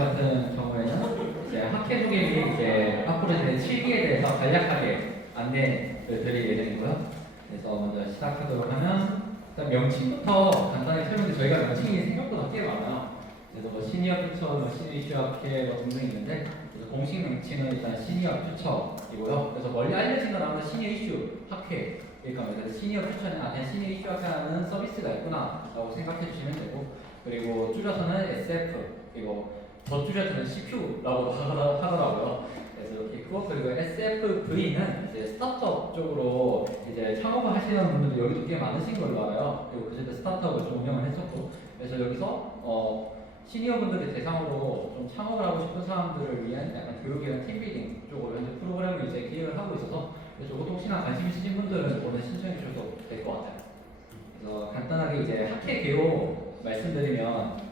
같은 경우에는 이제 학회 소개 및 이제 앞으로 이제 7기에 대해서 간략하게 안내를 드릴 예정이고요. 그래서 먼저 시작하도록 하면 일단 명칭부터 간단히 설명드리면 저희가 명칭이 생각보다 꽤 많아요. 그래서 뭐 시니어 퓨처, 뭐 시니어 이슈 학회 뭐 등등 있는데 그래서 공식 명칭은 일단 시니어 퓨처이고요. 그래서 멀리 알려진 건 아무래도 시니어 이슈 학회 그러니까 시니어 퓨처는 그냥 시니어 이슈 학회라는 서비스가 있구나라고 생각해 주시면 되고 그리고 줄여서는 SF 그리고 더 줄여서는 CQ라고 하더라고요. 그래서 이렇게 있고 그리고 SFV는 이제 스타트업 쪽으로 이제 창업을 하시는 분들이 여기도 꽤 많으신 걸로 알아요. 그리고 그전에 스타트업을 좀 운영을 했었고 그래서 여기서 시니어 분들을 대상으로 좀 창업을 하고 싶은 사람들을 위한 약간 교육이나 팀빌딩 쪽으로 현재 프로그램을 이제 기획을 하고 있어서 이것도 혹시나 관심 있으신 분들은 오늘 신청해 주셔도 될 것 같아요. 그래서 간단하게 이제 학회 개요 말씀드리면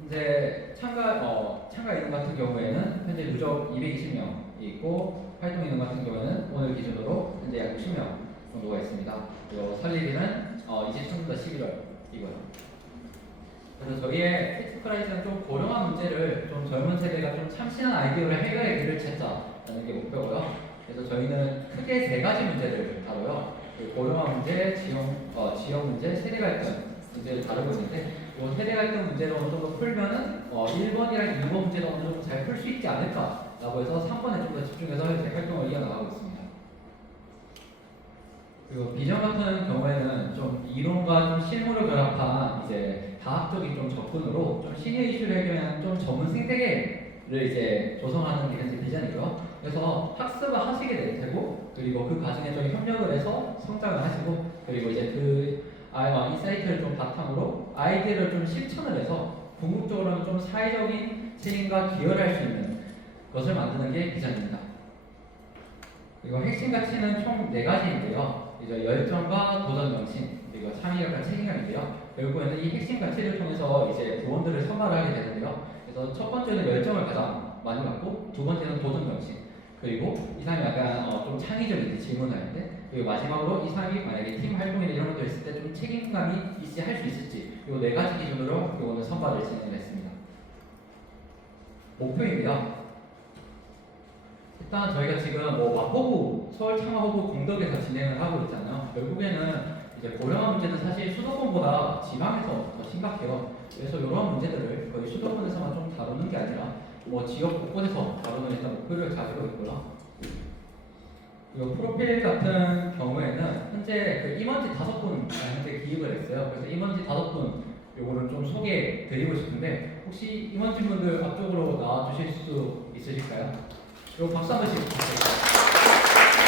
현재 참가 인원 같은 경우에는 현재 누적 220명이 있고 활동 인원 같은 경우에는 오늘 기준으로 현재 약 60명 정도가 있습니다. 그리고 설립일은 2019년 11월이고요. 그래서 저희의 피트프라이즈는 좀 고령화 문제를 좀 젊은 세대가 좀 참신한 아이디어를 해결의 길을 찾자라는 게 목표고요. 그래서 저희는 크게 세 가지 문제를 다뤄요. 고령화 문제, 지역 문제, 세대 갈등 문제를 다루고 있는데 이 세대 갈등 문제를 어느 정도 풀면은 1번이랑 2번 문제도 어느 정도 잘 풀 수 있지 않을까라고 해서 3번에 좀 더 집중해서 현재 활동을 이어나가고 있습니다. 그리고 비전 같은 경우에는 좀 이론과 좀 실무를 결합한 이제 다학적인 좀 접근으로 좀 시니어 이슈를 해결하는 좀 전문 생태계를 이제 조성하는 게 현재 비전이고요. 그래서 학습을 하시게 될 테고 그리고 그 과정에 좀 협력을 해서 성장을 하시고 그리고 이제 인사이트를 좀 바탕으로 아이디어를 좀 실천을 해서 궁극적으로는 좀 사회적인 책임과 기여를 할 수 있는 것을 만드는 게 비전입니다. 그리고 핵심 가치는 총 4가지인데요. 이제 열정과 도전 정신 그리고 창의력과 책임감인데요. 결국에는 이 핵심 가치를 통해서 이제 부원들을 선발하게 되는데요. 그래서 첫 번째는 열정을 가장 많이 받고 두 번째는 도전 정신 그리고 이 사람이 약간 좀 창의적인 질문을 할 때 그리고 마지막으로 이 사람이 만약에 팀 활동이나 이런 것도 있을 때 좀 책임감이 할 수 있을지 이 4가지 기준으로 오늘 선발을 진행했습니다. 목표인데요. 일단 저희가 지금 마포구, 서울창업허브 공덕에서 진행을 하고 있잖아요. 결국에는 이제 고령화 문제는 사실 수도권보다 지방에서 더 심각해요. 그래서 이런 문제들을 거의 수도권에서만 좀 다루는 게 아니라 지역 곳곳에서 다루는 일단 목표를 가지고 있고요. 그리고 프로필 같은 경우에는 현재 그 임원진 5분 현재 기획을 했어요. 그래서 임원진 5분 요거를 좀 소개해 드리고 싶은데 혹시 임원진 분들 앞쪽으로 나와 주실 수 있으실까요? 요 박수 한 번씩 부탁드립니다.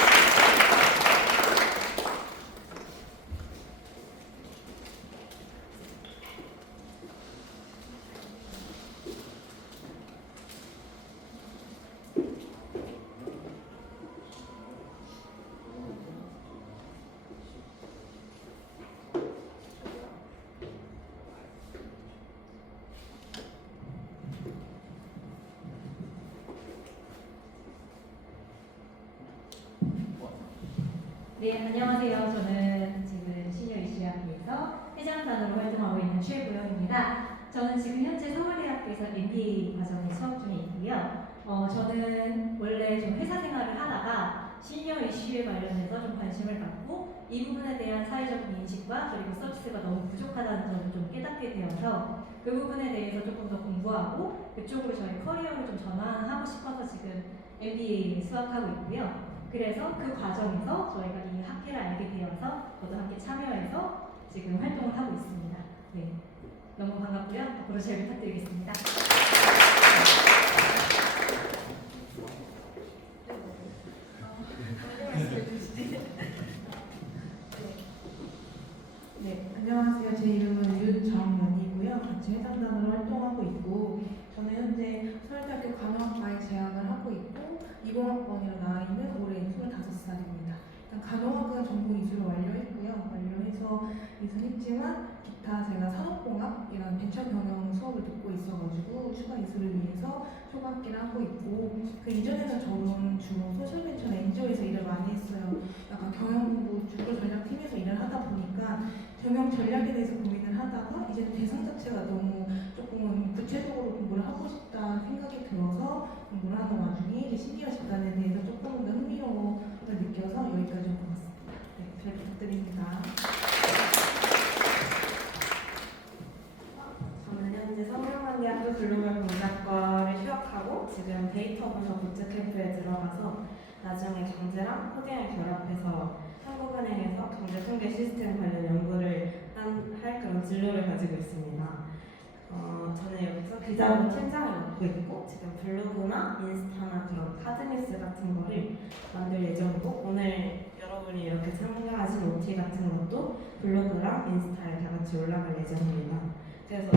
네, 안녕하세요. 저는 지금 시니어 이슈학회에서 회장단으로 활동하고 있는 최보영입니다. 저는 지금 현재 서울대학교에서 MBA 과정에 수업 중에 있고요. 저는 원래 좀 회사 생활을 하다가 시니어 이슈에 관련해서 좀 관심을 갖고 이 부분에 대한 사회적인 인식과 그리고 서비스가 너무 부족하다는 점을 좀 깨닫게 되어서 그 부분에 대해서 조금 더 공부하고 그쪽으로 저희 커리어를 좀 전환하고 싶어서 지금 MBA 수학하고 있고요. 그래서 그 과정에서 저희가 이 학회를 알게 되어서 저도 함께 참여해서 지금 활동을 하고 있습니다. 네, 너무 반갑고요. 앞으로 잘 부탁드리겠습니다. 네, 안녕하세요. 제 이름은 윤정연이고요. 같이 회장단으로 활동하고 있고 저는 현재 서울대학교 간호학과에 재학을 하고 있고 20학번이라 나이는 올해 25살입니다. 일단 간호학은 전공 이수를 완료했고요. 완료해서 이수했지만 기타 제가 산업공학이라는 벤처 경영 수업을 듣고 있어가지고 추가 이수를 위해서 초과학기를 하고 있고 그 이전에는 저는 주로 소셜벤처나 NGO에서 일을 많이 했어요. 약간 경영본부 주로 전략팀에서 일을 하다 보니까 경영 전략에 대해서 고민을 하다가 이제는 대상 자체가 너무 조금은 구체적으로 공부를 하고 하면서 공부를 하는 와중에 이제 시니어 집단에 대해서 조금 더 흥미로움을 느껴서 여기까지 온 것 같습니다. 네, 잘 부탁드립니다. 저는 현재 서울영환대학교 글로벌 공작과를 휴학하고 지금 데이터 분석 부츠캠프에 들어가서 나중에 경제랑 코딩을 결합해서 한국은행에서 경제통계 시스템 관련 연구를 할 그런 진로를 가지고 있습니다. 저는 여기서 기자부 팀장을 맡고 있고 지금 블로그나 인스타나 그런 카드뉴스 같은 거를 만들 예정이고 오늘 여러분이 이렇게 참가하신 OT 같은 것도 블로그랑 인스타에 다 같이 올라갈 예정입니다. 그래서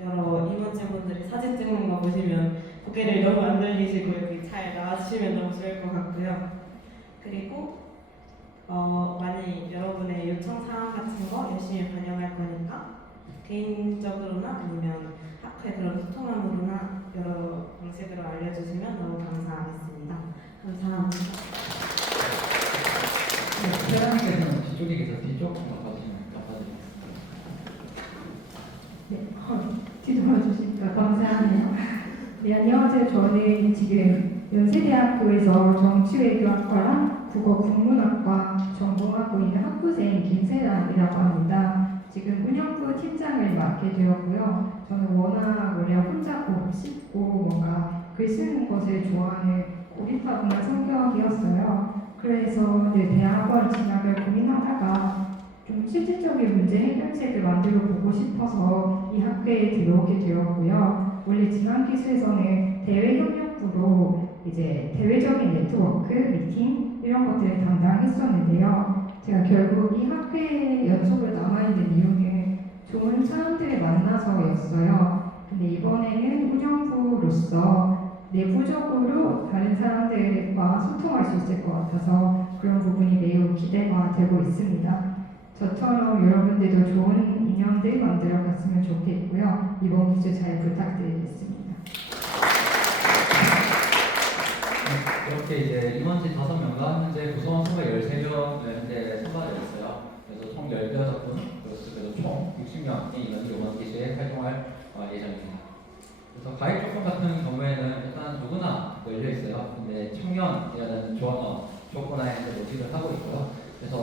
여러 임원진분들이 사진 찍는 거 보시면 고개를 너무 안 들리시고 여기 잘 나와주시면 너무 좋을 것 같고요. 그리고 많이 여러분의 요청 사항 같은 거 열심히 반영할 거니까 개인적으로나 아니면 학회 그런 소통함으로나 여러 방식으로 알려주시면 너무 감사하겠습니다. 감사합니다. 네, 회장님께서는 뒤쪽에 계셔서 뒤쪽 바꿔주시면 감사드리겠습니다. 네, 뒤돌아주시니까 감사하네요. 네, 안녕하세요. 저는 지금 연세대학교에서 정치외교학과랑 국어국문학과 전공하고 있는 학부생 김세란이라고 합니다. 지금 운영부 팀장을 맡게 되었고요. 저는 워낙 원래 혼자 씻고 뭔가 글 쓰는 것을 좋아하는 고립파분한 성격이었어요. 그래서 대학원 진학을 고민하다가 좀 실질적인 문제 해결책을 만들어 보고 싶어서 이 학교에 들어오게 되었고요. 원래 진학기수에서는 대외협력부로 이제 대외적인 네트워크, 미팅 이런 것들을 담당했었는데요. 제가 결국 이 학회에 연속으로 남아있는 이유는 좋은 사람들을 만나서였어요. 근데 이번에는 운영부로서 내부적으로 다른 사람들과 소통할 수 있을 것 같아서 그런 부분이 매우 기대가 되고 있습니다. 저처럼 여러분들도 좋은 인연들 만들어 갔으면 좋겠고요. 이번 기수 잘 부탁드리겠습니다. 이렇게 이제 임원진 5명과 현재 구성원 23명을 현재 선발되어 있어요. 그래서 총 16분, 그래서 총 60명의 인원이 이번 기수에 활동할 예정입니다. 그래서 가입 조건 같은 경우에는 일단 누구나 열려 있어요. 근데 청년이라는 조건하에 모집을 하고 있고요. 그래서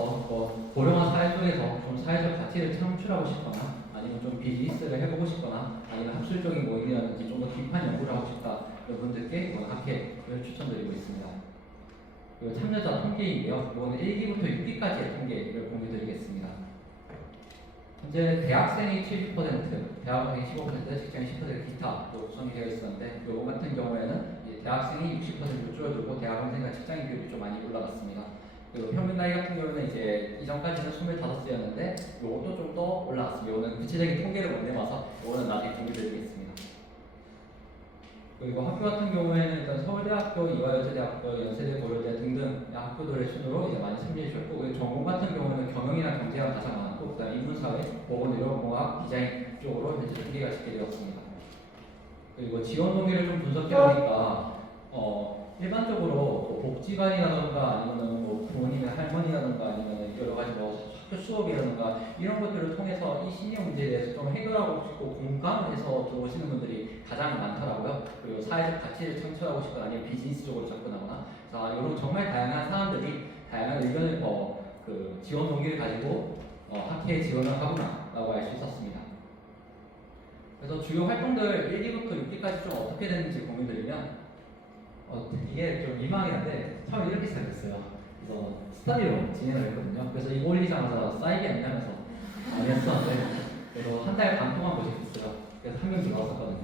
고령화 사회 속에서 좀 사회적 가치를 창출하고 싶거나 아니면 좀 비즈니스를 해보고 싶거나 아니면 학술적인 모임이라든지 좀 더 깊은 연구를 하고 싶다 이런 분들께 이번 학회를 추천드리고 있습니다. 그리고 참여자 통계이고요. 이거는 1기부터 6기까지의 통계를 공유드리겠습니다. 현재 대학생이 70%, 대학원생이 15%, 직장인 10% 기타로 구성이 되어 있었는데 요거 같은 경우에는 이제 대학생이 60% 줄어들고 대학원생과 직장인 비율이 좀 많이 올라갔습니다. 그리고 평균 나이 같은 경우는 이제 이전까지는 25세였는데 요것도 좀 더 올라갔습니다. 요거는 구체적인 통계를 못 내봐서 요거는 나중에 공유드리겠습니다. 그리고 학교 같은 경우에는 일단 서울대학교, 이화여자대학교, 연세대, 고려대 등등 학교들의 순으로 이제 많이 참여해 주셨고 전공 같은 경우는 경영이나 경제가 가장 많고 그다음 인문사회, 보건의료공학, 디자인 쪽으로 현재 통계가 집계 되었습니다. 그리고 지원 동기를 좀 분석해 보니까 일반적으로 복지관이라던가 아니면 부모님의 할머니라던가 아니면 여러 가지 학교 수업이라던가 이런 것들을 통해서 이 시니어 문제에 대해서 좀 해결하고 싶고 공감을 해서 들어오시는 분들이 가장 많더라고요. 그리고 사회적 가치를 창출하고 싶거나 아니면 비즈니스적으로 접근하거나 이런 정말 다양한 사람들이 다양한 의견을 지원 동기를 가지고 학회에 지원을 하구나라고 알 수 있었습니다. 그래서 주요 활동들 1기부터 6기까지 좀 어떻게 되는지 공유드리면 이게 좀 민망했는데 처음에 이렇게 시작했어요. 그래서 스터디로 진행을 했거든요. 그래서 이거 올리자마자 쌓이게 안 하면서 안 했었는데 그래서 한 달 반 동안 모집했어요. 그래서 한 명 들어왔었거든요.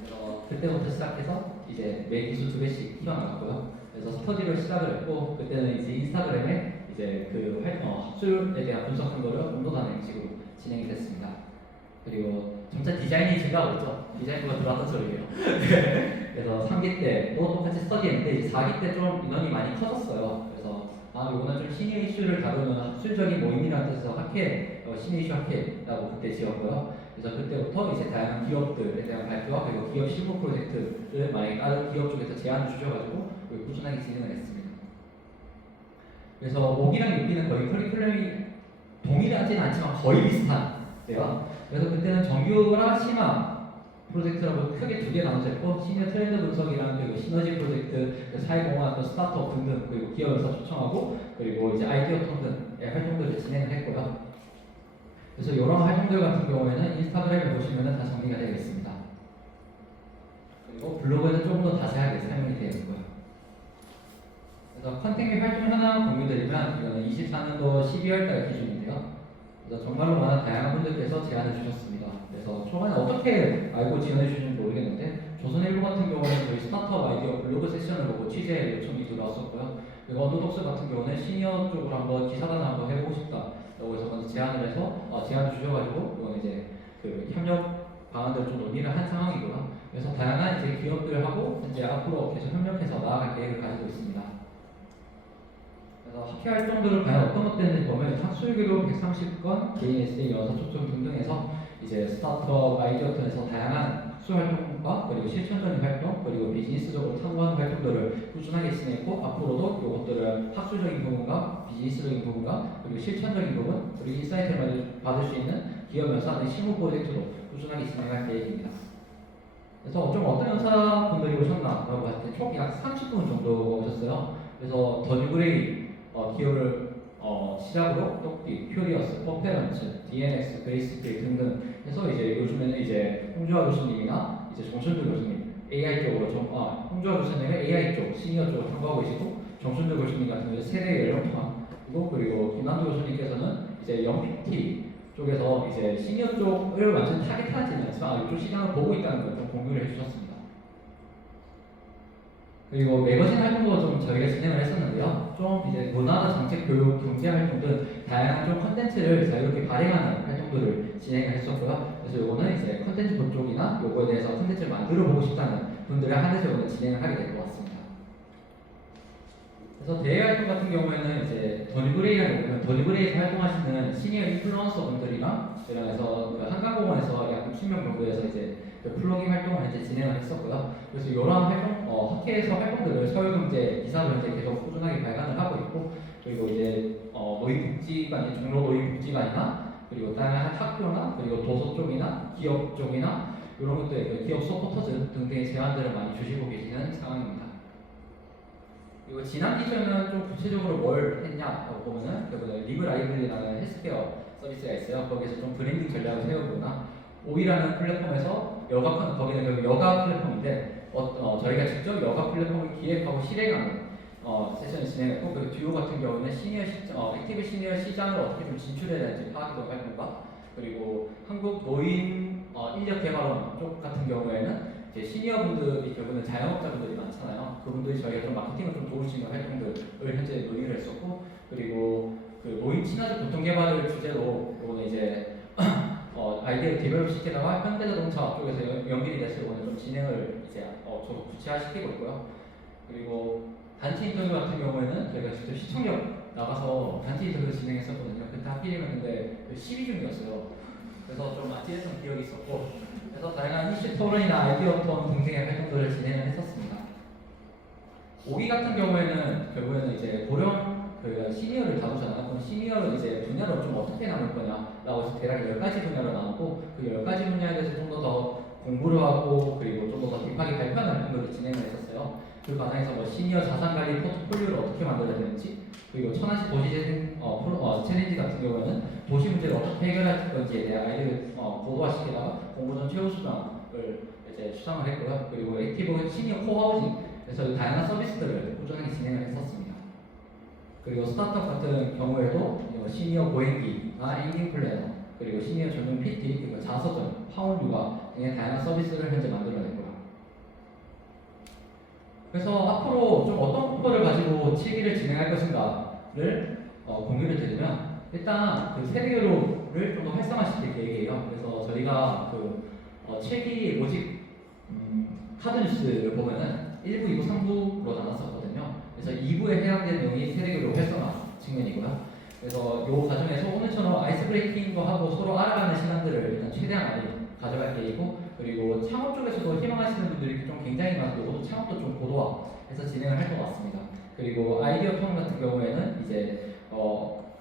그래서 그때부터 시작해서 이제 매 기수 2배씩 키워나갔고요. 그래서 스터디로 시작을 했고 그때는 이제 인스타그램에 이제 그 학술에 대한 분석한 거를 업로드하는 식으로 진행이 됐습니다. 그리고 점차 디자인이 증가하고 있죠. 디자인부가 들어왔던 소리예요. 그래서 3기 때도 똑같이 스터디했는데 이제 4기 때 좀 인원이 많이 커졌어요. 그래서 이거는 좀 시니어 이슈를 다루는 학술적인 모임이라는 뜻에서 학회, 시니어 이슈 학회라고 그때 지었고요. 그래서 그때부터 이제 다양한 기업들에 대한 발표와 그리고 기업 실무 프로젝트를 많이 다른 기업 쪽에서 제안을 주셔가지고 꾸준하게 진행을 했습니다. 그래서 5기랑 6기는 거의 커리큘럼이 동일하지는 않지만 거의 비슷한데요. 그래서 그때는 정규라 심화 프로젝트라고 크게 두 개 나눠져 있고 시니어 트렌드 분석이랑 그리고 시너지 프로젝트, 사회공헌, 또 스타트업 등등 그리고 기업에서 초청하고 그리고 이제 아이디어 톤 등의 활동들을 진행을 했고요. 그래서 이런 활동들 같은 경우에는 인스타그램에 보시면은 다 정리가 되어 있습니다. 그리고 블로그에는 조금 더 자세하게 설명이 되어 있고요. 그래서 컨택 및 활동 현황 공유드리면 이거는 24년도 12월달 기준인데요. 그래서 정말로 많은 다양한 분들께서 제안을 주셨습니다. 그래서 초반에 어떻게 알고 지원해 주시는지 모르겠는데 조선일보 같은 경우는 저희 스타트업 아이디어 블로그 세션을 보고 취재 요청이 들어왔었고요. 그리고 언더독스 같은 경우는 시니어 쪽으로 한번 기사단을 한번 해보고 싶다라고 해서 먼저 제안을 해서 제안을 주셔가지고 이건 이제 그 협력 방안들을 좀 논의를 한 상황이고요. 그래서 다양한 이제 기업들하고 현재 앞으로 계속 협력해서 나아갈 계획을 가지고 있습니다. 그래서 학회 활동들을 과연 어떤 것들이 있는지 보면 학술교류 130건, 개인 에세이, 연서 초청 등등에서 이제 스타트업 아이디어 톤에서 다양한 학술 활동과 그리고 실천적인 활동 그리고 비즈니스적으로 탐구하는 활동들을 꾸준하게 진행했고 앞으로도 이것들을 학술적인 부분과 비즈니스적인 부분과 그리고 실천적인 부분 그리고 인사이트를 받을 수 있는 기업 연사 등 실무 프로젝트로 꾸준하게 진행할 계획입니다. 그래서 좀 어떤 연사분들이 오셨나라고 봤을 때 총 약 30분 정도 오셨어요. 그래서 더뉴그레이 기업을 시작으로 똑띠, 큐리어스, 퍼페런츠, DNX, 그레이스프리 등등 해서 이제 요즘에는 이제 홍주아 교수님이나 이제 정순주 교수님 AI 쪽으로 홍주아 교수님은 AI 쪽 시니어 쪽을 탐구하고 계시고 정순주 교수님 같은 경우는 세대 연령판 그리고 김남주 교수님께서는 이제 영PT 쪽에서 이제 시니어 쪽을 완전 타겟하지는 않지만 이쪽 시장을 보고 있다는 걸 좀 공유를 해주셨습니다. 그리고 매거진 활동도 좀 저희가 진행을 했었는데요. 좀 이제 문화나 정책, 교육, 경제 활동 등 다양한 좀 컨텐츠를 자유롭게 발행하는 활동들을 진행을 했었고요. 그래서 요거는 이제 컨텐츠 부 쪽이나 요거에 대해서 컨텐츠를 만들어 보고 싶다는 분들을 한해서 요거는 진행을 하게 될 것 같습니다. 그래서 대외 활동 같은 경우에는 이제 더뉴그레이에서 활동하시는 시니어 인플루언서 분들이랑 저희랑해서 그 한강공원에서 약 60명 정도에서 이제 그 플로깅 활동을 이제 진행을 했었고요. 그래서 이러한 활동, 학회에서 활동들을 서울경제 기사로 이제 계속 꾸준하게 발간을 하고 있고, 그리고 이제 노인복지관이 종로 노인복지관이나 그리고 다양한 학교나 그리고 도서 쪽이나 기업 쪽이나 이런 것들 기업 서포터즈 등등의 제안들을 많이 주시고 계시는 상황입니다. 그리고 지난 기준은 좀 구체적으로 뭘 했냐라고 보면은 리브 라이브리라는 헬스케어 서비스가 있어요. 거기서 좀 브랜딩 전략을 세우거나 오이라는 플랫폼에서 거기는 여가 플랫폼인데 저희가 직접 여가 플랫폼을 기획하고 실행하는 세션을 진행했고 그리고 듀오 같은 경우는 액티브 시니어 시장을 어떻게 좀 진출해야 되는지 파악도 활동과 그리고 한국 노인 인력개발원 쪽 같은 경우에는 이제 시니어분들이 결국은 자영업자분들이 많잖아요. 그분들이 저희가 좀 마케팅을 좀 도울 수 있는 활동들을 현재 논의를 했었고 그리고 그 노인 친화적 교통개발을 주제로 요거는 이제 아이디어를 디벨롭 시키다가 현대자동차 쪽에서 연결이 돼서 이거는 좀 진행을 이제 좀 구체화시키고 있고요. 그리고 단체 인터뷰 같은 경우에는 저희가 직접 시청역 나가서 단체 인터뷰를 진행했었거든요. 그때 하필이면 근데 시위 중이었어요. 그래서 좀 아찔했던 기억이 있었고 그래서 다양한 이슈 토론이나 아이디어 톤 등등의 활동들을 진행을 했었습니다. 5기 같은 경우에는 결국에는 이제 고령 시니어를 다루잖아요. 그럼 시니어를 이제 분야로 좀 어떻게 나눌 거냐라고 해서 대략 10가지 분야로 나누고 그 10가지 분야에 대해서 좀 더 공부를 하고 그리고 좀 더 딥하게 발표하는 활동들을 진행을 했었어요. 그 과정에서 뭐 시니어 자산관리 포트폴리오를 어떻게 만들어야 되는지 그리고 천안시 도시재생 챌린지 같은 경우에는 도시 문제를 어떻게 해결할 건지에 대한 아이디어를 고도화시키다가 공모전 최우 수상을 이제 수상을 했고요. 그리고 액티브 시니어 코하우징에서 다양한 서비스들을 꾸준하게 진행을 했었습니다. 그리고 스타트업 같은 경우에도 시니어 보행기나 엔딩 플래너 그리고 시니어 전용 PT 그리고 자서전, 파원 육아 등의 다양한 서비스를 현재 만들어냈고요. 그래서 앞으로 좀 어떤 목표를 가지고 7기를 진행할 것인가를 공유를 드리면 일단 그 세계교류를 좀 더 활성화시킬 계획이에요. 그래서 저희가 그 7기 모집 카드뉴스를 보면은 1부, 2부, 3부로 나눴었거든요. 그래서 2부에 해당되는 내용이 세계교류 활성화 측면이고요. 그래서 이 과정에서 오늘처럼 아이스 브레이킹도 하고 서로 알아가는 시간들을 일단 최대한 많이 가져갈 계획이고 그리고 창업 쪽에서도 희망하시는 분들이 좀 굉장히 많고 이것도 창업도 좀 고도화해서 진행을 할 것 같습니다. 그리고 아이디어 톤 같은 경우에는 이제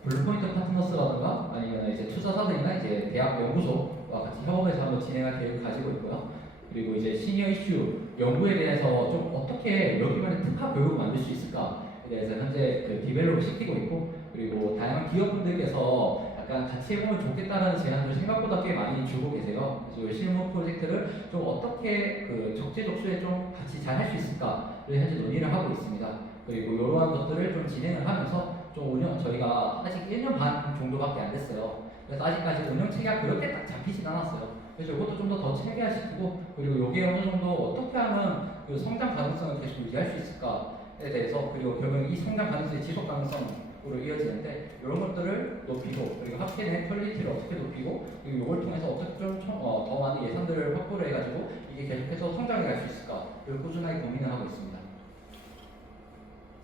블루포인트 파트너스라든가 아니면 이제 투자사들이나 이제 대학 연구소와 같이 협업해서 한번 진행할 계획을 가지고 있고요. 그리고 이제 시니어 이슈 연구에 대해서 좀 어떻게 여기만의 특화 교육을 만들 수 있을까에 대해서 현재 그 디벨롭을 시키고 있고, 그리고 다양한 기업분들께서 약간 같이 해보면 좋겠다는 제안을 생각보다 꽤 많이 주고 계세요. 그래서 이 실무 프로젝트를 좀 어떻게 그 적재적소에 좀 같이 잘 할 수 있을까를 현재 논의를 하고 있습니다. 그리고 이러한 것들을 좀 진행을 하면서 좀 운영, 저희가 아직 1년 반 정도밖에 안 됐어요. 그래서 아직까지 운영 체계가 그렇게 딱 잡히진 않았어요. 그래서 이것도 좀 더 체계화시키고, 그리고 여기에 어느 정도 어떻게 하면 그 성장 가능성을 계속 유지할 수 있을까에 대해서, 그리고 결국 이 성장 가능성의 지속 가능성으로 이어지는데, 이런 것들을 높이고, 그리고 학계 내 퀄리티를 어떻게 높이고, 그리고 이걸 통해서 어떻게 좀 더 많은 예산들을 확보를 해가지고 이게 계속해서 성장해 갈 수 있을까를 꾸준하게 고민을 하고 있습니다.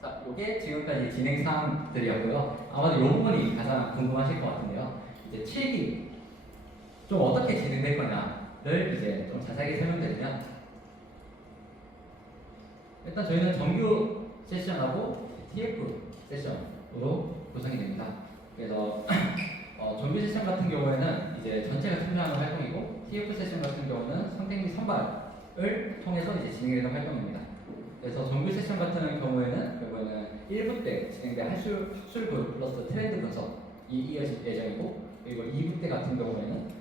자, 이게 지금까지 진행 사항들이었고요. 아마도 이 부분이 가장 궁금하실 것 같은데요. 이제 7기 좀 어떻게 진행될 거냐를 이제 좀 자세하게 설명드리면, 일단 저희는 정규 세션하고 TF 세션으로 구성이 됩니다. 그래서 정규 세션 같은 경우에는 이제 전체가 참여하는 활동이고, TF 세션 같은 경우는 선택 및 선발을 통해서 이제 진행되는 활동입니다. 그래서 정규 세션 같은 경우에는 결국에는 1부 때 진행된 학술 교육 플러스 트렌드 분석이 이어질 예정이고, 그리고 2부 때 같은 경우에는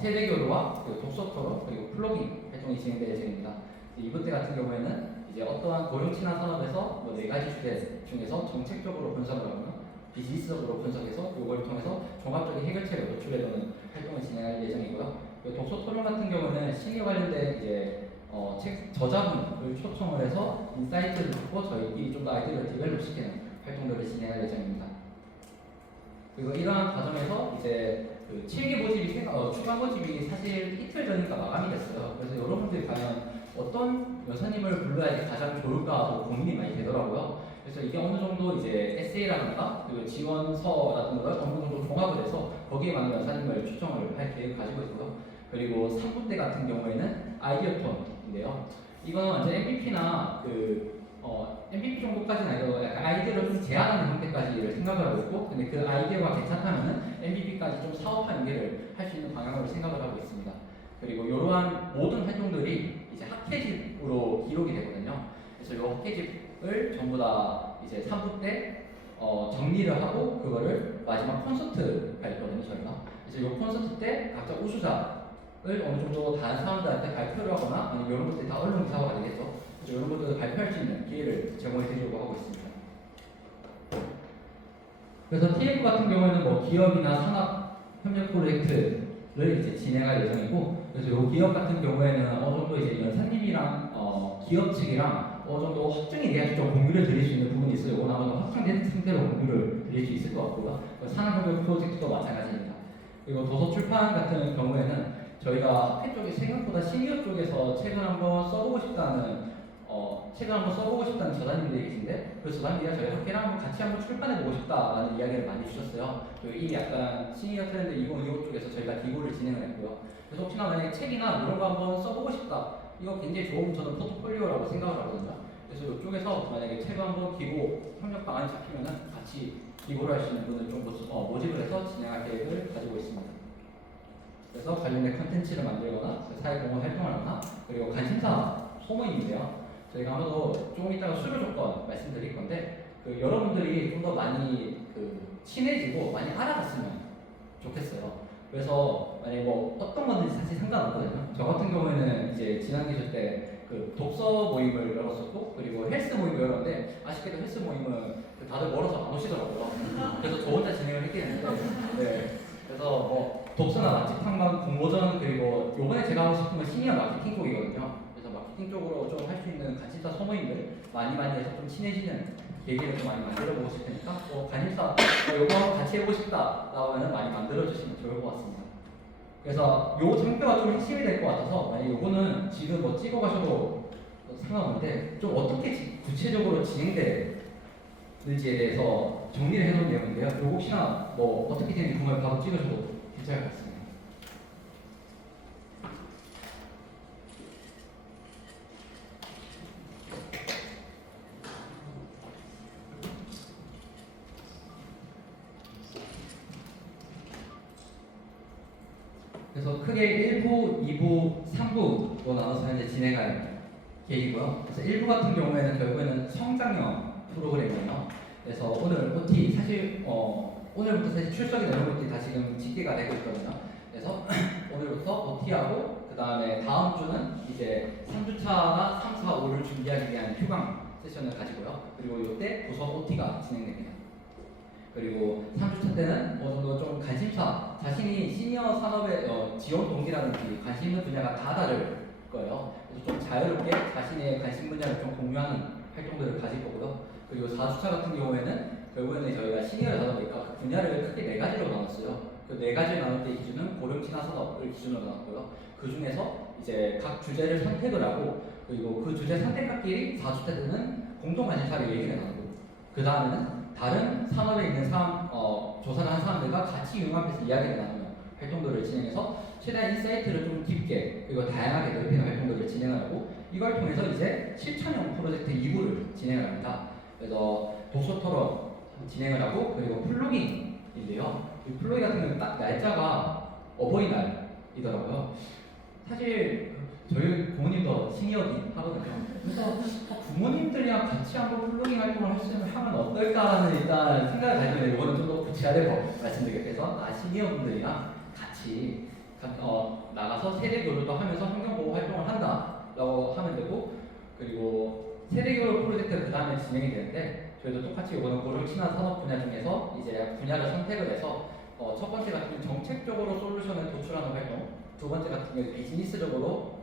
세대 교류와 그리고 독서 토론 그리고 플로깅 활동이 진행될 예정입니다. 2부 때 같은 경우에는 이제 어떠한 고용 친화 산업에서 뭐 4가지 주제 중에서 정책적으로 분석을 하거나 비즈니스적으로 분석해서 이걸 통해서 종합적인 해결책을 도출해보는 활동을 진행할 예정이고요. 그리고 독서 토론 같은 경우는 시니어 관련된 이제 책 저자분을 초청을 해서 인사이트를 듣고 저희끼리 좀 더 아이디어를 디벨롭 시키는 활동들을 진행할 예정입니다. 그리고 이러한 과정에서 이제 그 7기 모집이 추가 모집이 사실 이틀 전이니까 마감이 됐어요. 그래서 여러분들이 과연 어떤 여사님을 불러야지 가장 좋을까 고민이 많이 되더라고요. 그래서 이게 어느 정도 이제 에세이라든가 그리고 지원서라든가 어느 정도 종합을 해서 거기에 맞는 여사님을 추천을 할 계획을 가지고 있고요. 그리고 3부 때 같은 경우에는 아이디어 톤인데요. 이건 이제 MVP나 MVP 정도까지는 아니고 약간 아이디어를 좀 제안하는 형태까지를 생각을 하고 있고, 근데 그 아이디어가 괜찮다면은 MVP까지 좀 사업화 연계를 할 수 있는 방향으로 생각을 하고 있습니다. 그리고 이러한 모든 활동들이 이제 학회집으로 기록이 되거든요. 그래서 이 학회집을 전부 다 이제 3부 때 정리를 하고 그거를 마지막 콘서트가 있거든요, 저희가. 그래서 이 콘서트 때 각자 우수자를 어느 정도 다른 사람들한테 발표를 하거나 아니면 이런 것들이 다 언론 기사화가 되겠죠. 그래서 이런 것들을 발표할 수 있는 기회를 제공해 드리려고 하고 있습니다. 그래서 TF 같은 경우에는 뭐 기업이나 산업 협력 프로젝트를 이제 진행할 예정이고, 그래서 이 기업 같은 경우에는 어느 정도 이제 연사님이랑 기업 측이랑 어느 정도 확정이 돼야지 좀 공유를 드릴 수 있는 부분이 있어요. 이건 아마도 확정된 상태로 공유를 드릴 수 있을 것 같고요. 산업협력 프로젝트도 마찬가지입니다. 그리고 도서 출판 같은 경우에는 저희가 학회 쪽에 생각보다 시니어 쪽에서 책을 한번 써보고 싶다는 저자님들이 계신데, 그 저자님들이 저희 학회랑 한번 같이 한번 출판해보고 싶다라는 이야기를 많이 주셨어요. 이 약간 시니어 트렌드 2025 쪽에서 저희가 기고를 진행을 했고요. 그래서 혹시나 만약에 책이나 이런 거 한번 써보고 싶다, 이거 굉장히 좋은 저는 포트폴리오라고 생각을 하거든요. 그래서 이쪽에서 만약에 책을 한번 기고 협력 방안이 잡히면은 같이 기고를 할 수 있는 분을 좀 모집을 해서 진행할 계획을 가지고 있습니다. 그래서 관련된 컨텐츠를 만들거나 사회공헌 활동을 하거나, 그리고 관심사 소모임인데요. 저희가 아마도 조금 이따가 수료 조건 말씀드릴 건데, 여러분들이 좀 더 많이 친해지고 많이 알아갔으면 좋겠어요. 그래서 만약에 뭐 어떤 건지 사실 상관없거든요. 저 같은 경우에는 이제 지난 계절 때 독서 모임을 열었었고, 그리고 헬스 모임을 열었는데 아쉽게도 헬스 모임은 다들 멀어서 안 오시더라고요. 그래서 저 혼자 진행을 했긴 했는데, 네. 그래서 뭐 독서나 맛집 탐방, 공모전, 그리고 요번에 제가 하고 싶은 건 시니어 마케팅 쪽이거든요. 그래서 마케팅 쪽으로 좀 할 수 있는 관심사 소모임들 많이 해서 좀 친해지는 계기를 좀 많이 만들어보고 싶으니까, 관심사 요거 같이 해보고 싶다라고 하면 많이 만들어주시면 좋을 것 같습니다. 그래서 요 장표가 좀 핵심이 될 것 같아서, 만약에 요거는 지금 뭐 찍어가셔도 상관없는데 좀 어떻게 구체적으로 진행될지에 대해서 정리를 해놓은 내용인데요. 요거 혹시나 뭐 어떻게 되는지 궁금해 바로 찍으셔도 괜찮을 것 같습니다. 그래서 크게 1부, 2부, 3부 주고 나눠서 현재 진행할 계획이고요. 그래서 일부 같은 경우에는 결국에는 성장형 프로그램이에요. 그래서 오늘 OT 사실 오늘부터 사실 출석이 되는 것들이 다 지금 집계가 되고 있거든요. 그래서 오늘부터 OT하고 그 다음에 다음 주는 이제 3주차나 3, 4, 5를 준비하기 위한 휴강 세션을 가지고요. 그리고 이때 부서 OT가 진행됩니다. 그리고 3주차 때는 어느 정도 좀 관심사, 자신이 시니어 산업의 지원 동기라든지 관심 있는 분야가 다 다를 거예요. 그래서 좀 자유롭게 자신의 관심 분야를 좀 공유하는 활동들을 가질 거고요. 그리고 4주차 같은 경우에는 결국에는 저희가 시니어를 하다 보니까 그 분야를 크게 4가지로 나눴어요. 그 4가지를 나눌 때 기준은 고령 친화 산업을 기준으로 나눴고요. 그 중에서 이제 각 주제를 선택을 하고 그리고 그 주제 선택학끼리 4주차 때는 공동 관심사를 얘기를 나누고 그 다음에는 다른 산업에 있는 사람, 조사를 한 사람들과 같이 융합해서 이야기를 나누는 활동들을 진행해서 최대한 인사이트를 좀 깊게 그리고 다양하게 넓히는 활동들을 진행을 하고 이걸 통해서 이제 실천형 프로젝트 2부를 진행을 합니다. 그래서 독서 토론 진행을 하고 그리고 플로깅인데요. 이 플로깅 같은 경우는 딱 날짜가 어버이날이더라고요. 사실 저희 부모님도 시니어긴 하거든요. 그래서 부모님들이랑 같이 한번 플로깅 활동을 하면 어떨까라는 일단 생각을 가지고 있는데 이거는 좀 더 구체화되고 말씀드리겠습니다. 그래서 시니어분들이랑 같이 나가서 세대 교류도 하면서 환경보호 활동을 한다라고 하면 되고 그리고 세대 교류 프로젝트가 그 다음에 진행이 되는데 저희도 똑같이 이거는 고령 친화 산업 분야 중에서 이제 분야를 선택을 해서 첫 번째 같은 경우는 정책적으로 솔루션을 도출하는 활동, 두 번째 같은 경우는 비즈니스적으로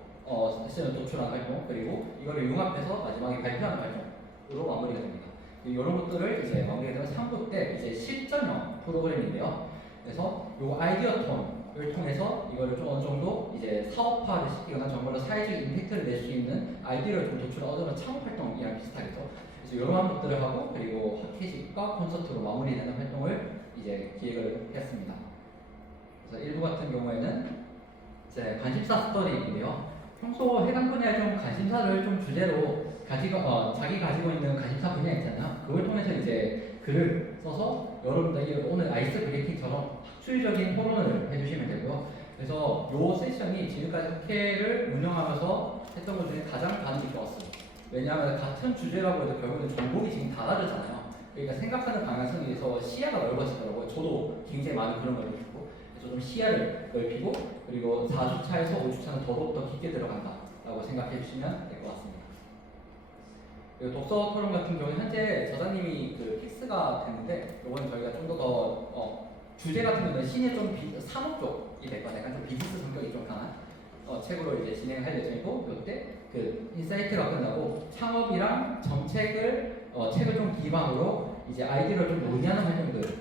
세션을 도출하는 활동, 그리고 이거를 융합해서 마지막에 발표하는 활동으로 마무리가 됩니다. 이런 것들을 이제 마무리가 되면 3부 때 이제 실전형 프로그램인데요. 그래서 이 아이디어 톤을 통해서 이거를 좀 어느 정도 이제 사업화를 시키거나 정말로 사회적 임팩트를 낼 수 있는 아이디어를 좀 도출하는 창업 활동이랑 비슷하겠죠. 그래서 이러한 것들을 하고 그리고 학회식과 콘서트로 마무리되는 활동을 이제 기획을 했습니다. 그래서 일부 같은 경우에는 이제 관심사 스터디인데요. 평소 해당 분야에 좀 관심사를 좀 주제로 자기 가지고 있는 관심사 분야 있잖아요. 그걸 통해서 이제 글을 써서 여러분들이 오늘 아이스 브레이킹처럼 학술적인 토론을 해주시면 되고요. 그래서 이 세션이 지금까지 학회를 운영하면서 했던 것 중에 가장 반응이 좋았어요. 왜냐하면 같은 주제라고 해도 결국은 전공이 지금 다 다르잖아요. 그러니까 생각하는 방향성에 의해서 시야가 넓어지더라고요. 저도 굉장히 많은 그런 걸 느끼고 그래서 좀 시야를 넓히고 그리고 4주차에서 5주차는 더더욱 깊게 들어간다라고 생각해 주시면 될 것 같습니다. 그리고 독서 토론 같은 경우는 현재 저자님이 그 픽스가 됐는데 이건 저희가 좀 더 주제 같은 경우는 시니어 좀 산업 쪽이 될 거예요. 약간 좀 비즈니스 성격이 좀 강한 책으로 이제 진행할 예정이고 이때 그 인사이트가 끝나고 창업이랑 정책을 책을 좀 기반으로 이제 아이디어를 좀 논의하는 활동들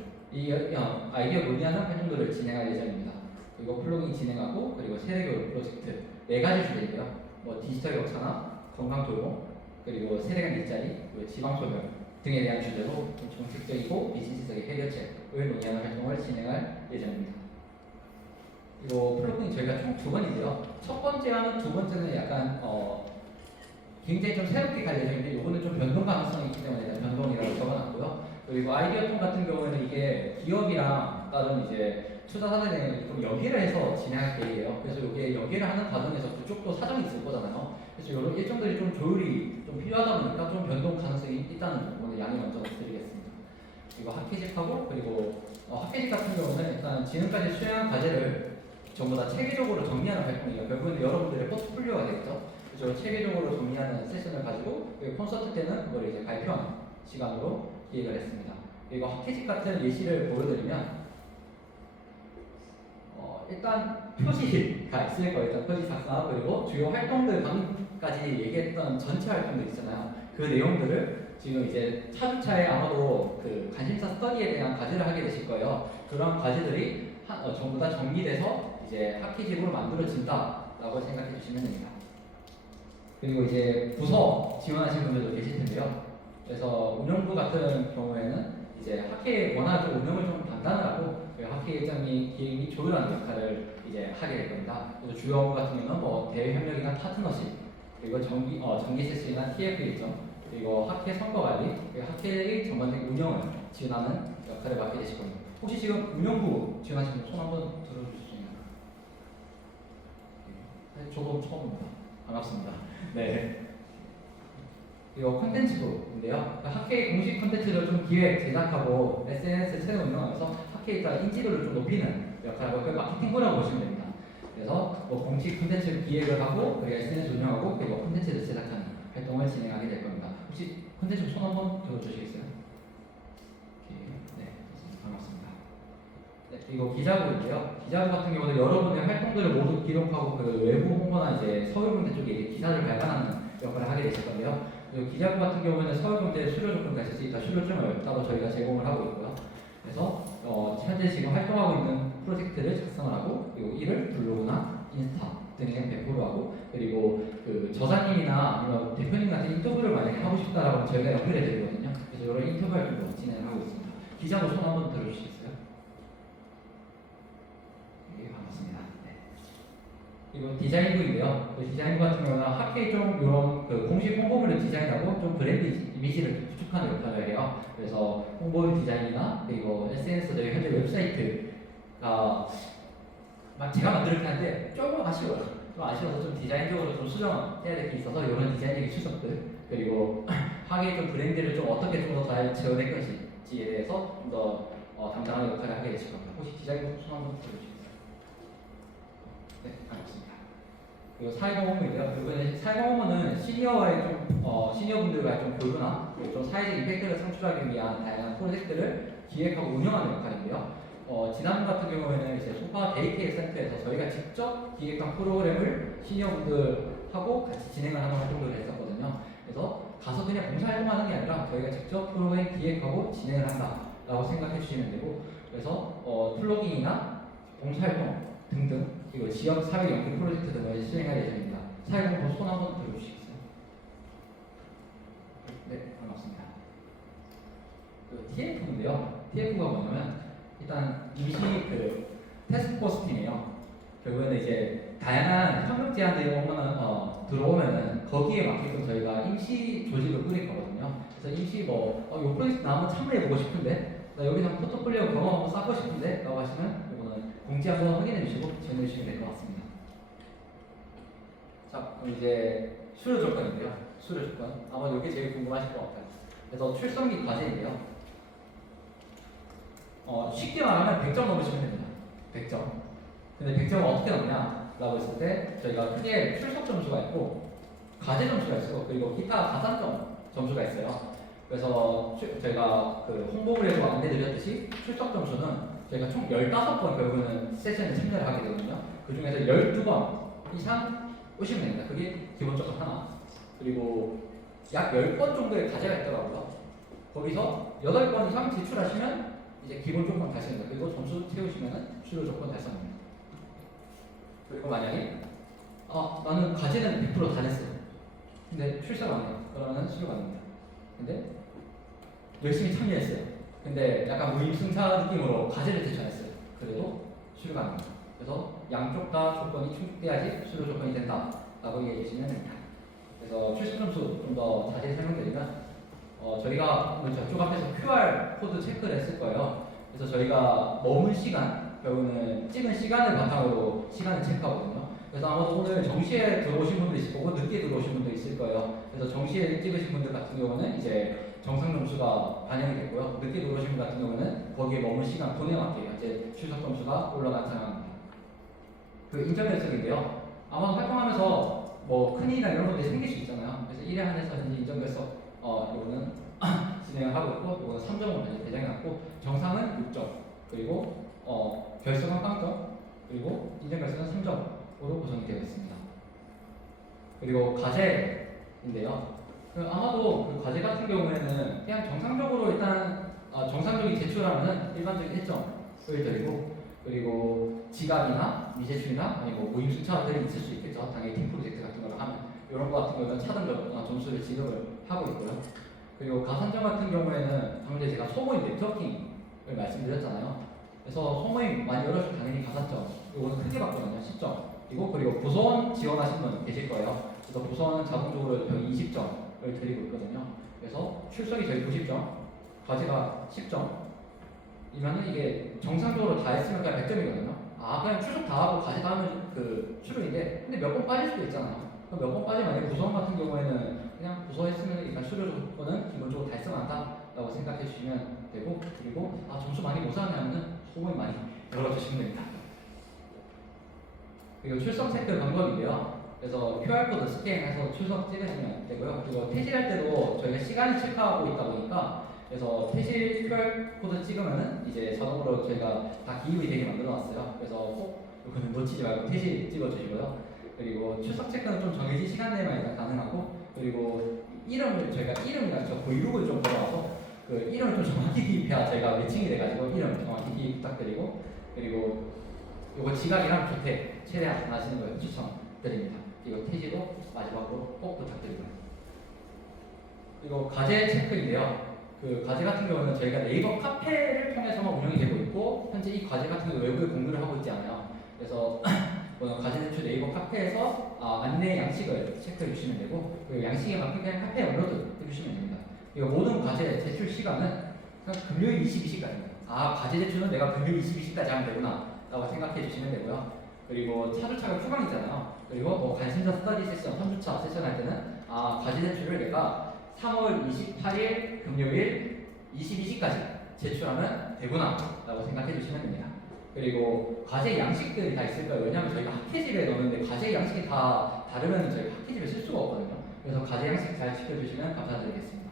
아이디어 논의하는 활동들을 진행할 예정입니다. 그리고 플로깅 진행하고 그리고 세대교육 프로젝트 4가지 주제이고요. 뭐 디지털 격차나 건강 돌봄 그리고 세대 간 일자리 그리고 지방 소멸 등에 대한 주제로 좀 정책적이고 비즈니스적인 해결책을 논의하는 활동을 진행할 예정입니다. 그리고 플로깅 저희가 총 2번인데요. 첫 번째와는 두 번째는 약간 굉장히 좀 새롭게 갈 예정인데 이거는 좀 변동 가능성이 있기 때문에 일단 변동이라고 적어놨고요. 그리고 아이디어 톤 같은 경우에는 이게 기업이랑 다른 이제 투자 사전에 좀 연계를 해서 진행할 계획이에요. 그래서 이게 연계를 하는 과정에서 그쪽도 사정이 있을 거잖아요. 그래서 이런 일정들이 좀 조율이 좀 필요하다 보니까 좀 변동 가능성이 있다는 부분을 양해 먼저 드리겠습니다. 그리고 학회식하고 그리고 학회식 같은 경우는 일단 지금까지 수행한 과제를 전부 다 체계적으로 정리하는 활동이에요. 결국은 여러분들의 포트폴리오가 되겠죠. 그래서 체계적으로 정리하는 세션을 가지고 그리고 콘서트 때는 그걸 이제 발표하는 시간으로 기획을 했습니다. 그리고 학회식 같은 예시를 보여드리면 일단 표지가 있을 거예요. 일단 표지 작성 그리고 주요 활동들 방금까지 얘기했던 전체 활동들 있잖아요. 그 내용들을 지금 이제 차주차에 아마도 그 관심사 스터디에 대한 과제를 하게 되실 거예요. 그런 과제들이 전부 다 정리돼서 이제 학회식으로 만들어진다라고 생각해 주시면 됩니다. 그리고 이제 부서 지원하시는 분들도 계실 텐데요. 그래서 운영부 같은 경우에는 이제 학회 워낙 운영을 좀 담당을 하고 학회 일정이 기획 및 조율하는 역할을 이제 하게 될 겁니다. 그래서 주요 업무 같은 경우는 뭐 대외 협력이나 파트너십 그리고 정기 세션이나 TF 일정 그리고 학회 선거 관리 그리고 학회의 전반적인 운영을 지원하는 역할을 맡게 되실 겁니다. 혹시 지금 운영부 지원하시는 분 손 한번 들어주실 수 있나요? 저도 처음입니다. 반갑습니다. 네. 이거 콘텐츠부인데요. 핫케이 공식 콘텐츠를 좀 기획, 제작하고 SNS 채널 운영하면서 핫케이 따라 인지도를 좀 높이는 역할을 하고 그 마케팅부라고 보시면 됩니다. 그래서 뭐 공식 콘텐츠 기획을 하고 그리고 SNS 운영하고 그리고 콘텐츠를 제작하는 활동을 진행하게 될 겁니다. 혹시 콘텐츠 손 한번 들어주시겠어요? 네, 반갑습니다. 네, 그리고 기자부인데요. 기자부 같은 경우는 여러분의 활동들을 모두 기록하고 그 외부 홍보나 이제 서울경제 쪽에 이제 기사를 발간하는 역할을 하게 되실 건데요. 그리고 기자부 같은 경우에는 서울경제 수료 조건 가실 수 있다 수료증을 따로 저희가 제공을 하고 있고요. 그래서 현재 지금 활동하고 있는 프로젝트를 작성을 하고 그리고 이를 블로그나 인스타 등에 배포를 하고 그리고 그 저자님이나 아니면 대표님 같은 인터뷰를 만약에 하고 싶다라고 하면 저희가 연결해 드리거든요. 그래서 이런 인터뷰 활동도 진행을 하고 있습니다. 기자부 손 한번 들어주시겠어요? 네, 반갑습니다. 네. 그리고 디자인부인데요. 그 디자인부 같은 경우는 핫케이 좀 이런 그 공식 홍보물을 디자인하고 좀 브랜드 이미지를 구축하는 역할을 해요. 그래서 홍보 디자인이나 그리고 SNS 저희 현재 웹사이트가 제가 만들긴 한데 조금 아쉬워요. 좀 아쉬워서 좀 디자인적으로 좀 수정해야 될 게 있어서 이런 디자인적인 추적들 그리고 핫케이 좀 브랜드를 좀 어떻게 좀 더 잘 재현할 것인지에 대해서 좀 더 담당하는 역할을 하게 되실 겁니다. 혹시 디자인부 손 한번 들어주시겠어요? 네, 반갑습니다. 그리고 사회공헌부인데요. 이번에 사회공헌부는 시니어와의 시니어분들과의 좀 교류나 좀 사회적 임팩트를 창출하기 위한 다양한 프로젝트를 기획하고 운영하는 역할인데요. 지난 같은 경우에는 이제 소파 데이케어 센터에서 저희가 직접 기획한 프로그램을 시니어분들하고 같이 진행을 하는 활동들을 했었거든요. 그래서 가서 그냥 봉사활동하는 게 아니라 저희가 직접 프로그램 기획하고 진행을 한다라고 생각해 주시면 되고 그래서 플로깅이나 봉사활동 등등 그리고 지역 사회 연구 프로젝트 등을 수행할 예정입니다. 사회공헌부 손 한번 들어주시겠어요? 네, 반갑습니다. TF인데요. TF가 뭐냐면 일단 임시 그 테스크포스 팀이에요. 결국에는 이제 다양한 협력 제안들이 들어오면은 거기에 맞게끔 저희가 임시 조직을 꾸릴 거거든요. 그래서 임시 요 프로젝트 나 한번 참여해보고 싶은데 나 여기서 포트폴리오 경험 한번 쌓고 싶은데 라고 하시면 이거는 공지 한번 확인해 주시고 지원해 주시면 될 것 같습니다. 자, 그럼 이제 수료 조건인데요. 수료 조건. 아마 이게 제일 궁금하실 것 같아요. 그래서 출석 및 과제인데요. 쉽게 말하면 100점 넘으시면 됩니다. 100점. 근데 100점을 어떻게 넣냐라고 했을 때 저희가 크게 출석 점수가 있고 과제 점수가 있고 그리고 기타 가산점 점수가 있어요. 그래서 저희가 그 홍보물에도 안내드렸듯이 출석 점수는 저희가 총 15번 결국에는 세션에 참여를 하게 되거든요. 그 중에서 12번 이상 오시면 됩니다. 그게 기본적으로 하나. 그리고 약 10번 정도의 과제가 있더라고요. 거기서 8번 이상 제출하시면 이제 기본 조건 달성입니다. 그리고 점수 채우시면은 수료 조건 달성입니다. 그리고 만약에 나는 과제는 100% 다 냈어요. 근데 출석 안 해요. 그러면 수료가 아닙니다. 근데 열심히 참여했어요. 근데 약간 무임승차 느낌으로 과제를 제출했어요. 그래도 수료가 아닙니다. 그래서 양쪽 다 조건이 충족돼야지 수료 조건이 된다라고 얘기해 주시면 됩니다. 그래서 출석 점수 좀 더 자세히 설명드리면 저희가 저쪽 앞에서 QR 코드 체크를 했을 거예요. 그래서 저희가 머문 시간, 결국은 찍은 시간을 바탕으로 시간을 체크하거든요. 그래서 아마도 오늘 정시에 들어오신 분도 있을 거고 늦게 들어오신 분도 있을 거예요. 그래서 정시에 찍으신 분들 같은 경우는 이제 정상 점수가 반영이 됐고요. 늦게 들어오신 분 같은 경우는 거기에 머문 시간 돈에 맞게 이제 출석 점수가 올라간 상황입니다. 그 인정 결석인데요. 아마 활동하면서 뭐 큰일이나 이런 것들이 생길 수 있잖아요. 그래서 1회 한해서 현재 인정 결석 이거는 진행을 하고 있고 이거는 3점으로 배정해 놨고 정상은 6점 그리고 결석은 빵점 그리고 인정 결석은 3점으로 구성이 되어 있습니다. 그리고 과제인데요. 아마도 그 과제 같은 경우에는 그냥 정상적으로 일단 정상적인 제출하면은 일반적인 1점을 드리고 그리고 지각이나 미제출이나 아니면 무임승차들이 있을 수 있겠죠. 당연히 팀 프로젝트 같은 걸 하면 이런 거 같은 경우는 차등 점수를 지급을 하고 있고요. 그리고 가산점 같은 경우에는 방금 제가 소모임 네트워킹을 말씀드렸잖아요. 그래서 소모임 많이 열어주면 당연히 가산점 이거는 크게 받거든요. 10점 그리고 부서원 지원하신 분 계실 거예요. 그래서 부서원은 자동적으로 저희 20점을 드리고 있거든요. 그래서 출석이 저희 90점, 과제가 10점 이면은 이게 정상적으로 다 했으면 그냥 100점이거든요. 그냥 출석 다 하고 과제 다 하면 그 수료인데 근데 몇 번 빠질 수도 있잖아요. 몇 번까지 만약에 부서원 같은 경우에는 그냥 부서했으면 일단 수료 조건은 기본적으로 달성한다라고 생각해 주시면 되고, 그리고 점수 많이 못 쌓으면 소문이 많이 열어주시면 됩니다. 그리고 출석 체크 방법인데요. 그래서 QR코드 스캔해서 출석 찍으시면 되고요. 그리고 퇴실할 때도 저희가 시간을 체크하고 있다 보니까 그래서 퇴실 QR코드 찍으면은 이제 자동으로 저희가 다 기입이 되게 만들어놨어요. 그래서 꼭 이거는 놓치지 말고 퇴실 찍어주시고요. 그리고 출석 체크는 좀 정해진 시간 내에만 일단 가능하고, 그리고 이름을 저희가 이름이랑 저 브이로그를 좀 걸어와서 그 이름을 좀 정확히 기입해야 저희가 매칭이 돼가지고 이름 정확히 기입 부탁드리고, 그리고 이거 지각이랑 조퇴 최대한 안 하시는 걸 추천드립니다. 이거 퇴지도 마지막으로 꼭 부탁드리고요. 그리고 과제 체크인데요. 그 과제 같은 경우는 저희가 네이버 카페를 통해서만 운영이 되고 있고, 현재 이 과제 같은 경우 외부에 공유를 하고 있지 않아요. 그래서 오늘 과제 제출 네이버 카페에서 안내 양식을 체크해 주시면 되고, 그리고 양식에 맞게 그냥 카페에 업로드 해주시면 됩니다. 그리고 모든 과제 제출 시간은 금요일 22시까지입니다. 과제 제출은 내가 금요일 22시까지 하면 되구나 라고 생각해 주시면 되고요. 그리고 차주차가 휴강이잖아요. 그리고 뭐 관심사 스터디 세션, 3주차 세션 할 때는 과제 제출을 내가 3월 28일 금요일 22시까지 제출하면 되구나 라고 생각해 주시면 됩니다. 그리고 과제 양식들이 다 있을 거예요. 왜냐하면 저희가 학회집에 넣는데 과제 양식이 다 다르면 저희가 학회집에 쓸 수가 없거든요. 그래서 과제 양식 잘 지켜주시면 감사드리겠습니다.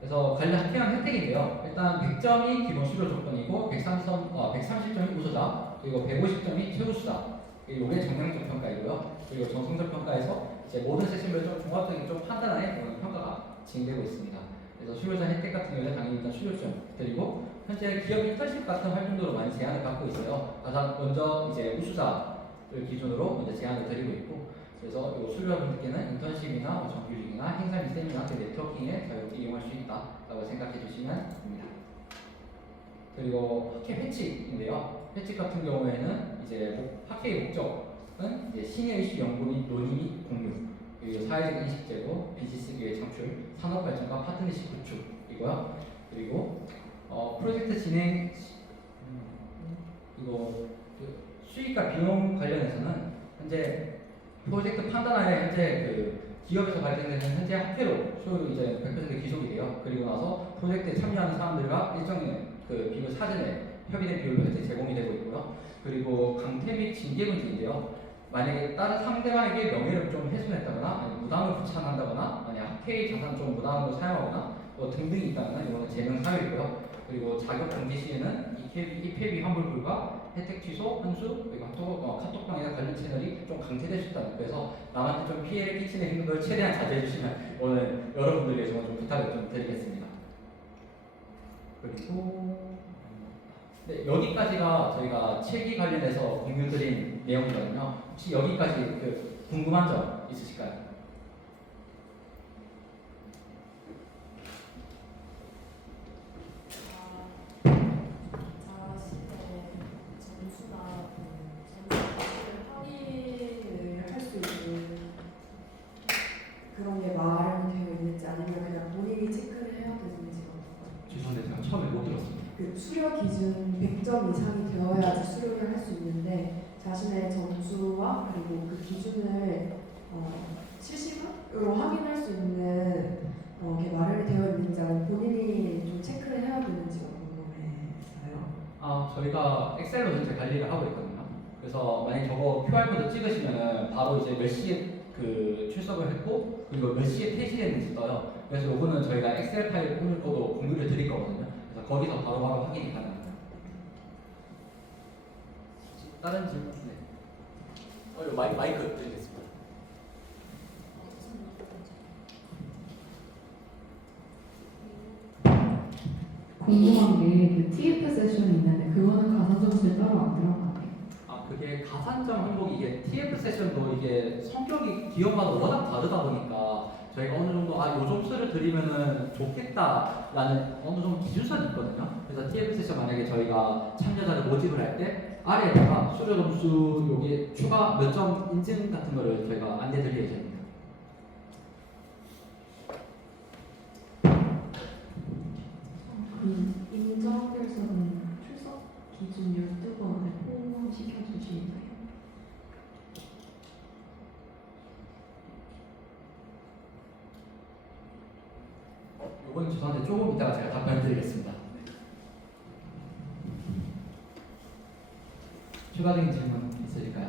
그래서 관련 학회형 혜택인데요. 일단 100점이 기본 수료 조건이고 130점이 우수자, 그리고 150점이 최우수자, 그리고 이게 정량적 평가이고요. 그리고 정성적 평가에서 이제 모든 세션별로 좀 종합적인 좀 판단하에 평가가 진행되고 있습니다. 그래서 수료자 혜택 같은 경우는 당연히 일단 수료증 드리고, 현재 기업 인턴십 같은 활동도로 많이 제한을 받고 있어요. 가장 먼저 이제 우수자를 기준으로 먼저 제한을 드리고 있고, 그래서 이 수료자분들께는 인턴십이나 정규직이나 행사 및 세미나 네트워킹에 자유롭게 이용할 수 있다라고 생각해 주시면 됩니다. 그리고 학회 회칙인데요. 회칙 같은 경우에는 이제 학회의 목적은 이제 시니어 이슈 연구 및 논의 및 공유, 그리고 사회적 인식 제고, 비즈니스 기회 창출, 산업 발전과 파트너십 구축이고요. 그리고 프로젝트 진행 그리고 수익과 비용 관련해서는 현재 프로젝트 판단하에 현재 그 기업에서 발생되는 현재 학회로 수요로 이제 100% 귀속이 돼요. 그리고 나서 프로젝트에 참여하는 사람들과 일정의 그 비율 사전에 협의된 비율로 현재 제공이 되고 있고요. 그리고 강퇴 및 징계 문제인데요. 만약에 다른 상대방에게 명예를 좀 훼손했다거나, 아니면 무당을 부착한다거나, 만약 학회의 자산 좀 무당으로 사용하거나 등등이 있다면 이거는 제명 사유이고요. 그리고 자격 정지 시에는 입회비 환불 불가, 혜택 취소, 환수, 그리고 카톡방이나 관련 채널이 좀 강제될 수 있다는, 그래서 남한테 좀 피해를 끼치는 행동을 최대한 자제해 주시면 오늘 여러분들에게 좀 부탁을 좀 드리겠습니다. 그리고 여기까지가 저희가 책이 관련해서 공유드린 내용이거든요. 혹시 여기까지 그 궁금한 점 있으실까요? 자신의 점수나 점수를 확인을 할 수 있는 그런 게 마련이 되어 있는지, 아니면 그냥 본인이 체크를 해야 되는지가 죄송한데 제가 처음에 못 들었습니다. 그 수료 기준 100점 이상이 되어야지 수료를 할 수 있는데, 자신의 점수와 그리고 그 기준을 실시간으로 확인할 수 있는 게 마련이 되어 있는지, 아니면 본인이 좀 체크를 해야 되는지가 궁금해서요. 저희가 엑셀로 전체 관리를 하고 있거든요. 그래서 만약에 저거 QR코드 찍으시면은 바로 이제 몇 시에 그 출석을 했고, 그리고 몇 시에 퇴실했는지 떠요. 그래서 이거는 저희가 엑셀 파일 오늘거도 공유를 드릴 거거든요. 그래서 거기서 바로바로 확인이 가능합니다. 다른 질문? 네. 마이크 드리겠습니다. 궁금한 게 그 TF 세션이 있는데 그거는 가산 점수에 따로 안 들어가나요? 그게 가산점 항목이 이게 TF 세션도 이게 성격이 기업마다 워낙 다르다 보니까 저희가 어느 정도 요 점수를 드리면은 좋겠다라는 어느 정도 기준선이 있거든요. 그래서 TF 세션 만약에 저희가 참여자를 모집을 할 때 아래에다가 수료 점수 여기 추가 몇 점 인증 같은 거를 저희가 안내 드릴 예정입니다. 그 인정학교에서는 출석 기준 12번을 포함시켜 주시나요? 이건 죄송한데 조금 이따가 제가 답변 드리겠습니다. 추가적인 질문 있으실까요?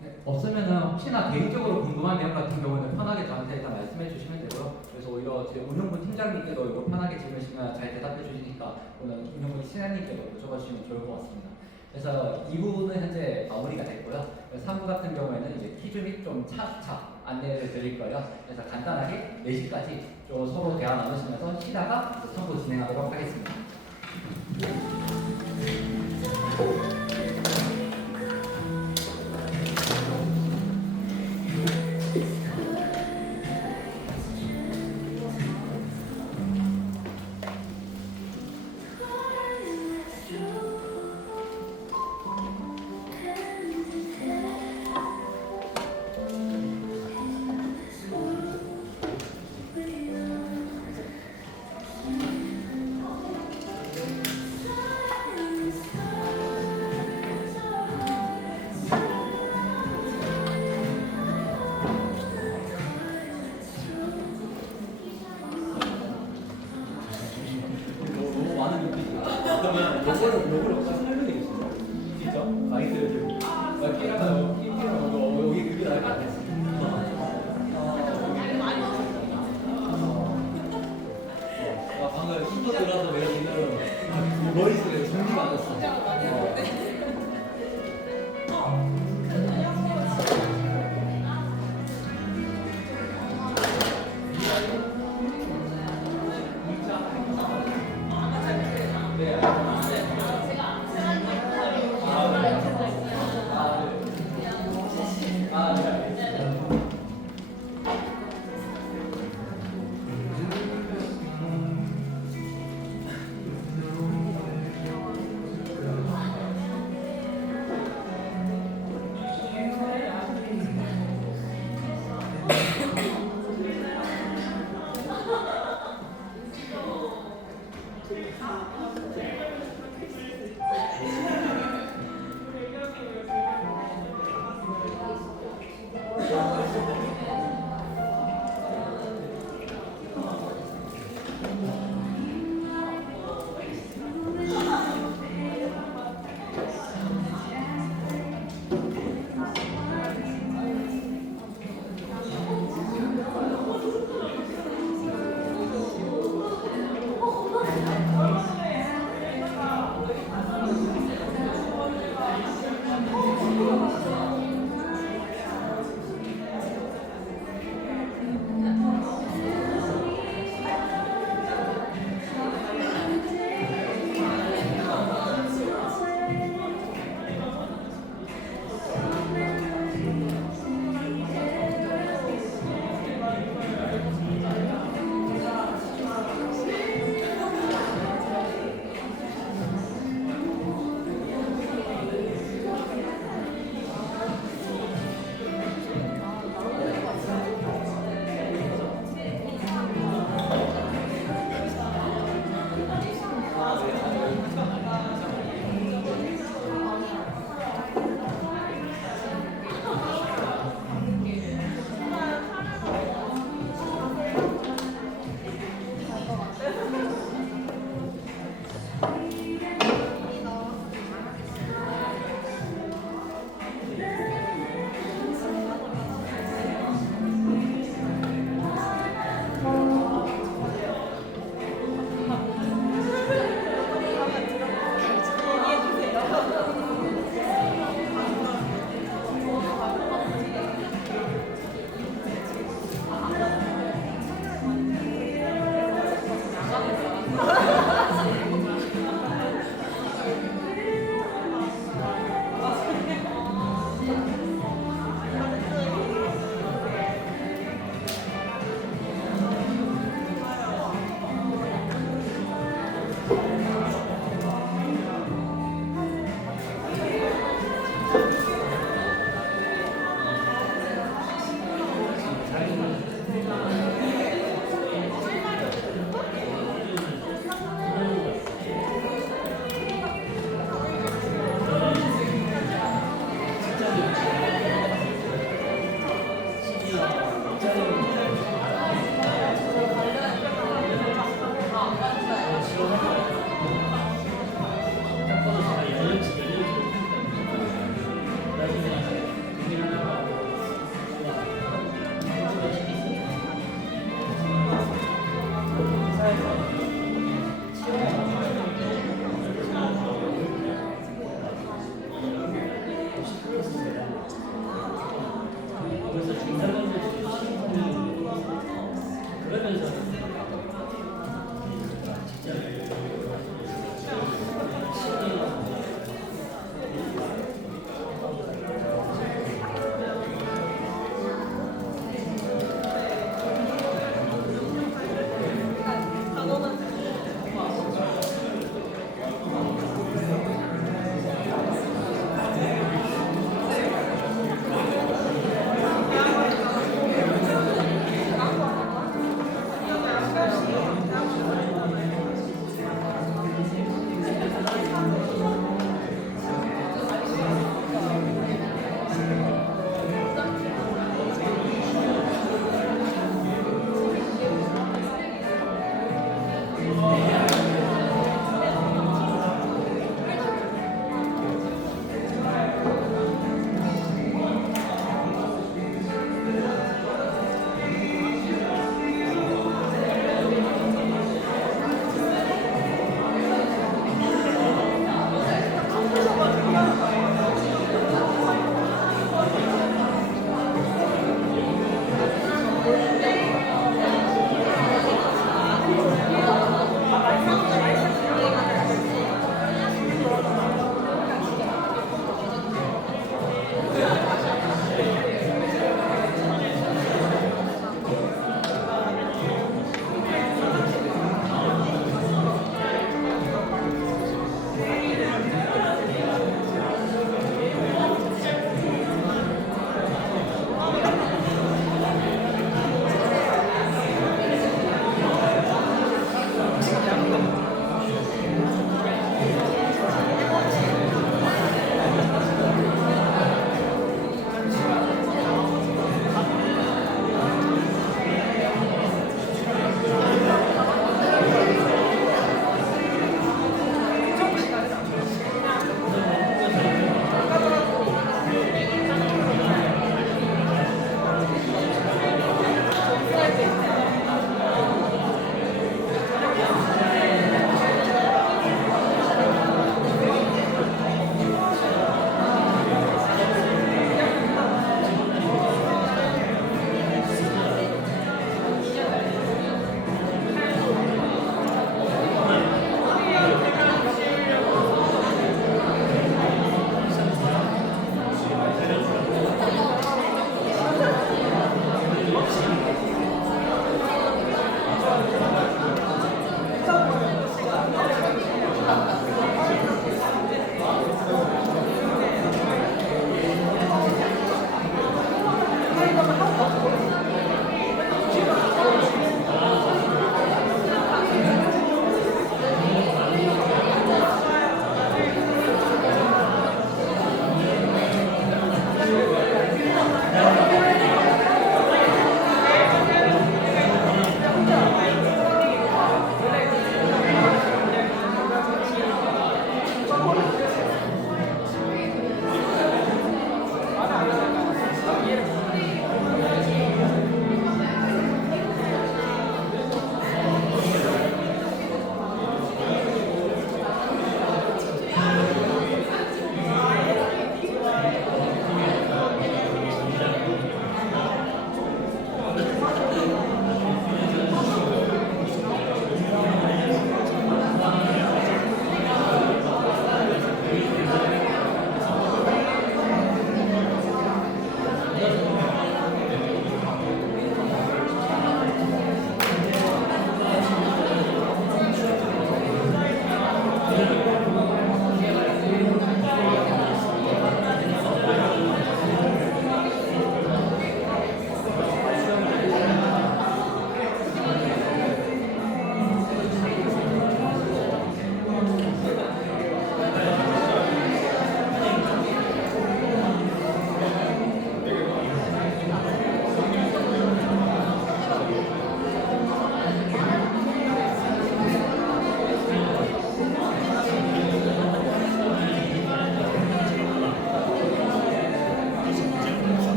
네, 없으면은 혹시나 개인적으로 궁금한 내용 같은 경우는 편하게 저한테 일단 말씀해 주시면 되고요. 그래서 오히려 제 운영부 팀장님께도 이거 편하게 질문하시면 잘 대답해 주시니까 오늘 운영부 시장님께도 여쭤봐 주시면 좋을 것 같습니다. 그래서 2부는 현재 마무리가 됐고요. 3부 같은 경우에는 이제 퀴즈 및 좀 차차 안내를 드릴 거예요. 그래서 간단하게 4시까지 좀 서로 대화 나누시면서 쉬다가 3부 진행하도록 하겠습니다. 너무 많은 눈빛이. 그러면 요거를 설명해 주시죠. 진짜? 마이크를 들고. 피라가 여기 그게 나을 것 같았어. 방금 힌터 들어서 내가 지금 머릿속에 정리가 안 됐어. 얘기해주세요.